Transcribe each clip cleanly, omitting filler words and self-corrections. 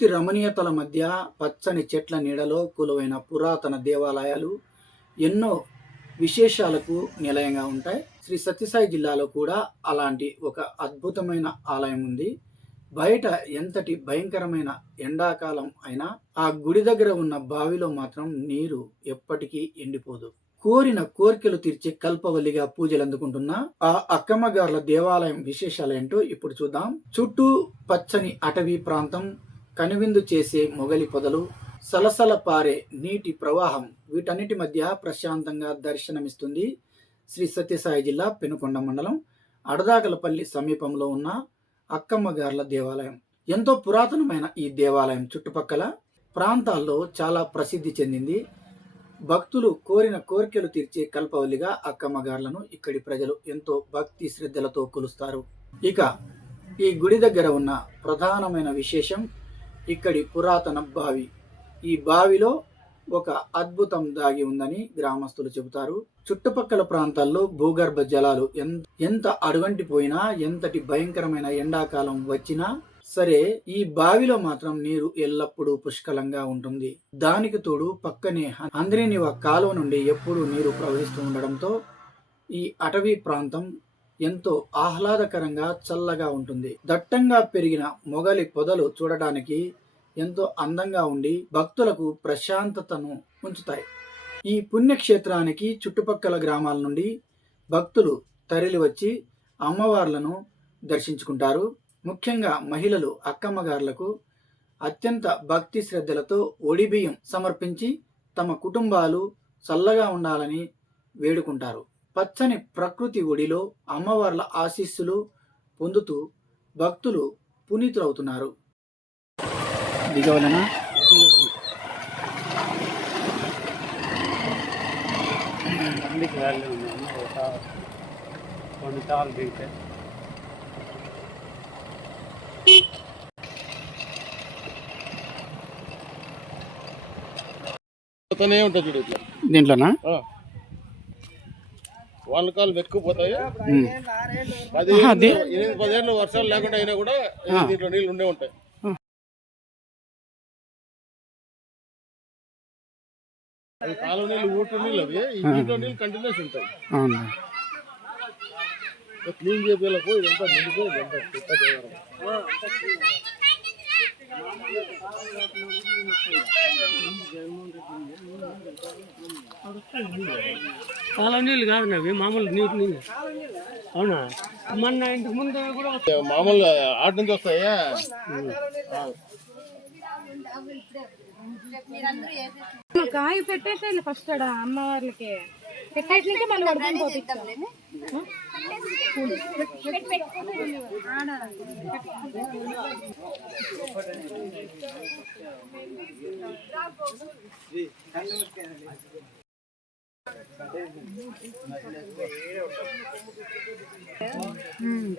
ప్రకృతి రమణీయతల మధ్య పచ్చని చెట్ల నీడలో కొలువైన పురాతన దేవాలయాలు ఎన్నో విశేషాలకు నిలయంగా ఉంటాయి. శ్రీ సత్యసాయి జిల్లాలో కూడా అలాంటి ఒక అద్భుతమైన ఆలయం ఉంది. బయట ఎంతటి భయంకరమైన ఎండాకాలం అయినా ఆ గుడి దగ్గర ఉన్న బావిలో మాత్రం నీరు ఎప్పటికీ ఎండిపోదు. కోరిన కోరికలు తీర్చే కల్పవల్లిగా పూజలు అందుకుంటున్న ఆ అక్కమ్మగార్ల దేవాలయం విశేషాలేంటో ఇప్పుడు చూద్దాం. చుట్టూ పచ్చని అటవీ ప్రాంతం, కనువిందు చేసే మొగలి పొదలు, సలసల పారే నీటి ప్రవాహం, వీటన్నిటి మధ్య ప్రశాంతంగా దర్శనమిస్తుంది శ్రీ సత్యసాయి జిల్లా పెనుకొండ మండలం అడదాకలపల్లి సమీపంలో ఉన్న అక్కమ్మగార్ల దేవాలయం. ఎంతో పురాతనమైన ఈ దేవాలయం చుట్టుపక్కల ప్రాంతాల్లో చాలా ప్రసిద్ధి చెందింది. భక్తులు కోరిన కోరికలు తీర్చే కల్పవల్లిగా అక్కమ్మగార్లను ఇక్కడి ప్రజలు ఎంతో భక్తి శ్రద్ధలతో కొలుస్తారు. ఇక ఈ గుడి దగ్గర ఉన్న ప్రధానమైన విశేషం ఇక్కడి పురాతన బావి. ఈ బావిలో ఒక అద్భుతం దాగి ఉందని గ్రామస్తులు చెబుతారు. చుట్టుపక్కల ప్రాంతాల్లో భూగర్భ జలాలు ఎంత అడుగంటిపోయినా, ఎంతటి భయంకరమైన ఎండాకాలం వచ్చినా సరే ఈ బావిలో మాత్రం నీరు ఎల్లప్పుడూ పుష్కలంగా ఉంటుంది. దానికి తోడు పక్కనే అంద్రేనివ కాలువ నుండి ఎప్పుడూ నీరు ప్రవహిస్తూ ఉండడంతో ఈ అటవీ ప్రాంతం ఎంతో ఆహ్లాదకరంగా చల్లగా ఉంటుంది. దట్టంగా పెరిగిన మొగలి పొదలు చూడటానికి ఎంతో అందంగా ఉండి భక్తులకు ప్రశాంతతను ఉంచుతాయి. ఈ పుణ్యక్షేత్రానికి చుట్టుపక్కల గ్రామాల నుండి భక్తులు తరలి వచ్చి అమ్మవార్లను దర్శించుకుంటారు. ముఖ్యంగా మహిళలు అక్కమ్మగార్లకు అత్యంత భక్తి శ్రద్ధలతో ఒడిబియ్యం సమర్పించి తమ కుటుంబాలు చల్లగా ఉండాలని వేడుకుంటారు. పచ్చని ప్రకృతి ఒడిలో అమ్మవార్ల ఆశీస్సులు పొందుతూ భక్తులు పునీతులవుతున్నారు. దిగవలన ఉంటుంది చూడు ఇట్లా దీంట్లోనా వానకాలు వెక్కుపోతాయి. 10 వర్షాలు లేకుండా అయినా కూడా దీంట్లో నీళ్ళు ఉండే ఉంటాయి. అది కాలువ నీళ్ళు, ఊట నీళ్ళు, అవి ఇంట్లో నీళ్ళు కంటిన్యూస్ ఉంటాయి. క్లీన్ చేపేలకు ఇదంతా నిండిపోయి ఇదంతా కాలువ నీళ్ళు కాదు నవి, మామూలు నీళ్ళు. అవునా? మొన్న ఇంతకు ముందు కూడా మామూలు ఆట నుంచి వస్తాయా? కాయ పెట్టేసేయాలి ఫస్ట్ అమ్మవార్లకి పెట్టేసి మళ్ళీ వడుకొని పోపిస్తాం.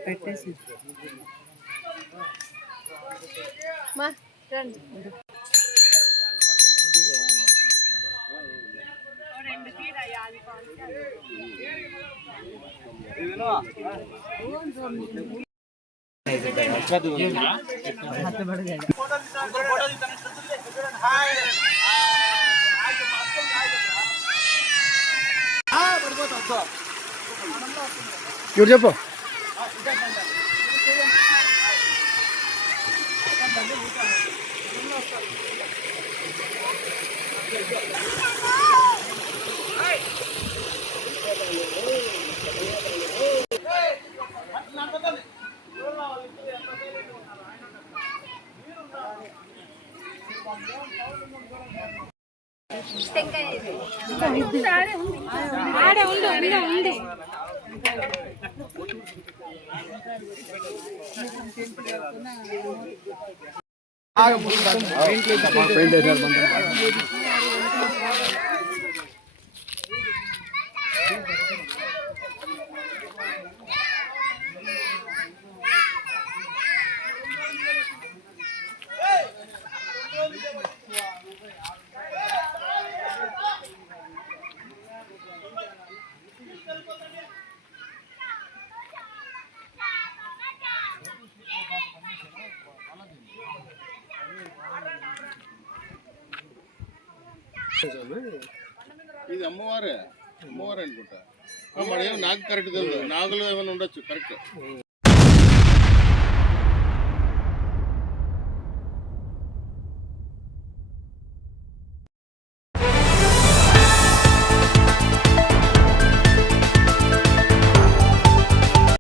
పెట్టేసి ఎవరు చెప్పు. ఆడే ఉంది. ఇది అమ్మవారే అనుకుంటా మరి నాకు కరెక్ట్ తెలియదు నాగులు ఏమైనా ఉండొచ్చు కరెక్ట్